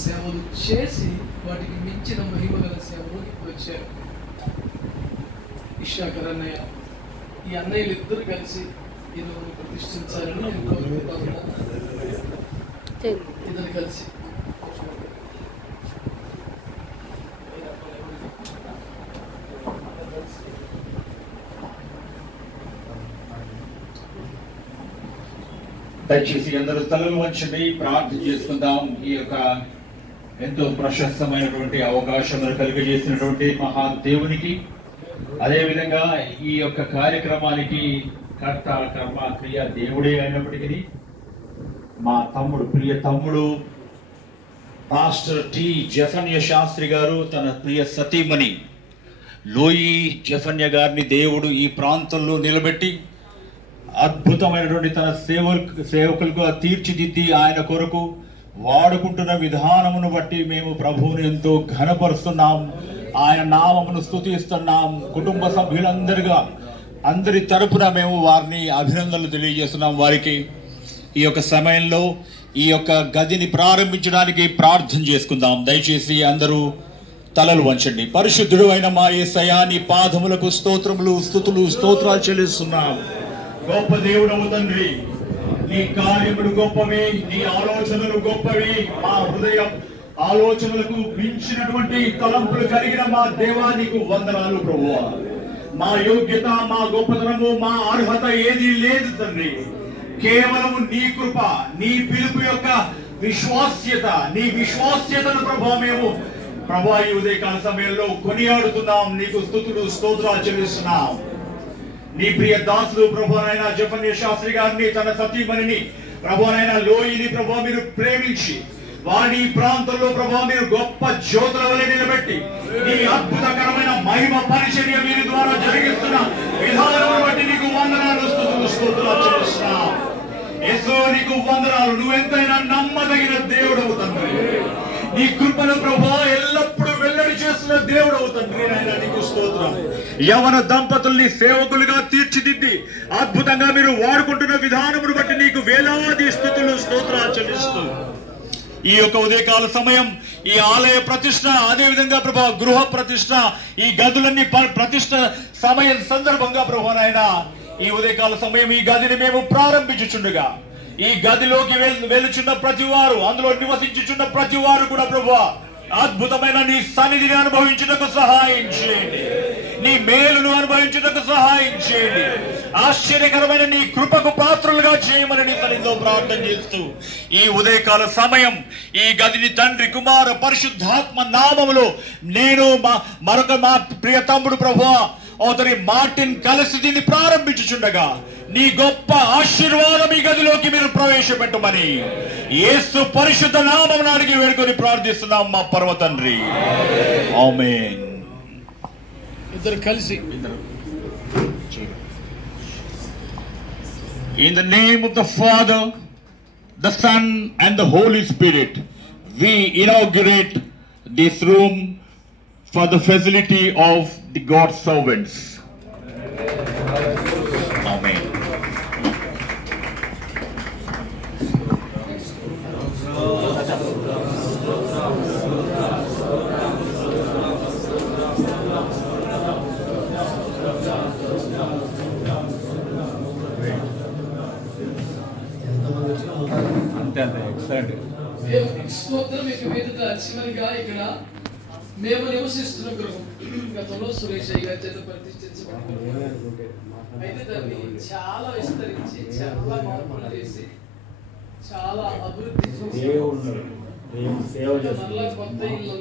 సేవలు చేసి వాటికి మించిన మహిమ గల సేవలు వచ్చారు. ఇషాకర్ అన్నయ్య, ఈ అన్నయ్యలు ఇద్దరు కలిసి ఈరోజు ప్రతిష్ఠించాలని నేను కోరుకుంటా ఉన్నాను. ఇద్దరు కలిసి దయచేసి అందరూ తలలు వంచండి, ప్రార్థన చేసుకుందాం. ఈ యొక్క ఎంతో ప్రశస్తమైనటువంటి అవకాశములు కలిగజేసినటువంటి మహాదేవునికి, అదేవిధంగా ఈ యొక్క కార్యక్రమానికి కర్త కర్మ క్రియ దేవుడే అయినప్పటికీ మా తమ్ముడు, ప్రియ తమ్ముడు పాస్టర్ టి జఫన్య శాస్త్రి గారు తన ప్రియ సతీమణి లోయి జఫన్య గారిని దేవుడు ఈ ప్రాంతంలో నిలబెట్టి అద్భుతమైనటువంటి తన సేవకులుగా తీర్చిదిద్ది ఆయన కొరకు వాడుకుంటున్న విధానమును బట్టి మేము ప్రభువుని ఎంతో ఘనపరుస్తున్నాం. ఆయన నామమును స్తుతిస్తున్నాం. కుటుంబ సభ్యులందరిగా అందరి తరపున మేము వారిని అభినందనలు తెలియజేస్తున్నాం. వారికి ఈ యొక్క సమయంలో ఈ యొక్క గదిని ప్రారంభించడానికి ప్రార్థన చేసుకుందాం. దయచేసి అందరూ తలలు వంచండి. పరిశుద్ధుడు అయిన మా యేసయ్యా, నీ పాదములకు స్తోత్రములు, స్తుతులు, స్తోత్రాలు చెల్లిస్తున్నాం. గొప్ప దేవుడవు తండ్రి, నీ కార్యములు గొప్పవి, నీ ఆలోచనలు గొప్పవి. మా హృదయం ఆలోచనలకు మించినటువంటి తలంపులు కలిగిన మా దేవానికి వందనాలు ప్రభువా. మా యోగ్యత, మా గొప్పతనము, మా అర్హత ఏది లేదు తండ్రి. కేవలం నీ కృప, నీ పిలుపు యొక్క విశ్వాస్యత, నీ విశ్వాస్యతను ప్రభా మేము ప్రభా ఈ ఉదయకాల సమయంలో కొనియాడుతున్నాం. నీకు స్తుతులు, స్తోత్రాలు చెల్లిస్తున్నాం. నీ ప్రియ దాసులు ప్రభువైన జఫన్య శాస్త్రి గారిని, తన సతీమణిని ప్రభువైన లోయిని ప్రభా మీరు ప్రేమించి వారిని ఈ ప్రాంతంలో ప్రభా మీరు గొప్ప జ్యోతుల వలె నిలబెట్టి నీ అద్భుతకరమైన మహిమ పరిచర్య వీరి ద్వారా జరిగిస్తున్న విధానం బట్టి నీకు వందనాలు, స్తుతులు, స్తోత్రాలు చెల్లిస్తున్నాం. యేసు నీకు వందనాలు. నువ్వెంతైనా నమ్మదగిన దేవుడవు తండ్రి. నీ కృపను ప్రభా ఎల్లప్పుడూ వెల్లడి చేస్తున్న దేవుడవు తండ్రి. నాయనా నీకు స్తోత్రం. యవన దంపతుల్ని సేవకులుగా తీర్చిదిద్ది అద్భుతంగా మీరు వాడుకుంటున్న విధానమును బట్టి నీకు వేలాది స్తుతులు, స్తోత్రాలు చెల్లిస్తూ ఈ యొక్క ఉదయకాల సమయం, ఈ ఆలయ ప్రతిష్ట, అదేవిధంగా ప్రభా గృహ ప్రతిష్ట, ఈ గదులన్నీ ప్రతిష్ట సమయం సందర్భంగా ప్రభా నాయనా ఈ ఉదయకాల సమయం ఈ గదిని మేము ప్రారంభించుచుండగా ఈ గదిలోకి వెలుచున్న ప్రతి వారు, అందులో నివసించుచున్న ప్రతి వారు కూడా ప్రభువా అద్భుతమైన నీ సన్నిధిని అనుభవించుటకు సహాయం చేయండి. నీ మేలును అనుభవించుటకు సహాయం చేయండి. ఆశ్చర్యకరమైన నీ కృపకు పాత్రలుగా చేయమని నీ సన్నిధిలో ప్రార్థన చేస్తూ ఈ ఉదయకాల సమయం ఈ గదిని తండ్రి, కుమార, పరిశుద్ధాత్మ నామములో నేను మరొక మా ప్రియ తమ్ముడు ప్రభువా అతని మార్టిన్ కలిసి దీన్ని ప్రారంభించుచుండగా నీ గొప్ప ఆశీర్వాదం ఈ గదిలోకి మీరు ప్రవేశపెట్టమని యేసు పరిశుద్ధ నామమున అడిగి వేడుకొని ప్రార్థిస్తున్నాం మా పరమ తండ్రి. ఆమేన్. ఇద్దరు కలిసి In the name of the Father, the Son and the Holy Spirit, we inaugurate this room for the facility of the God's servants. Amen. స్తోత్రం. ఇక మీదట చివరిగా ఇక్కడ మేము నివసిస్తున్న గృహం గతంలో సురేష్ అయ్య గారి చేత ప్రతిష్ఠించబడింది. అయితే దాన్ని చాలా విస్తరించి, చాలా మార్పులు చేసి, చాలా అభివృద్ధి చేసి మరలా కొత్త ఇల్లు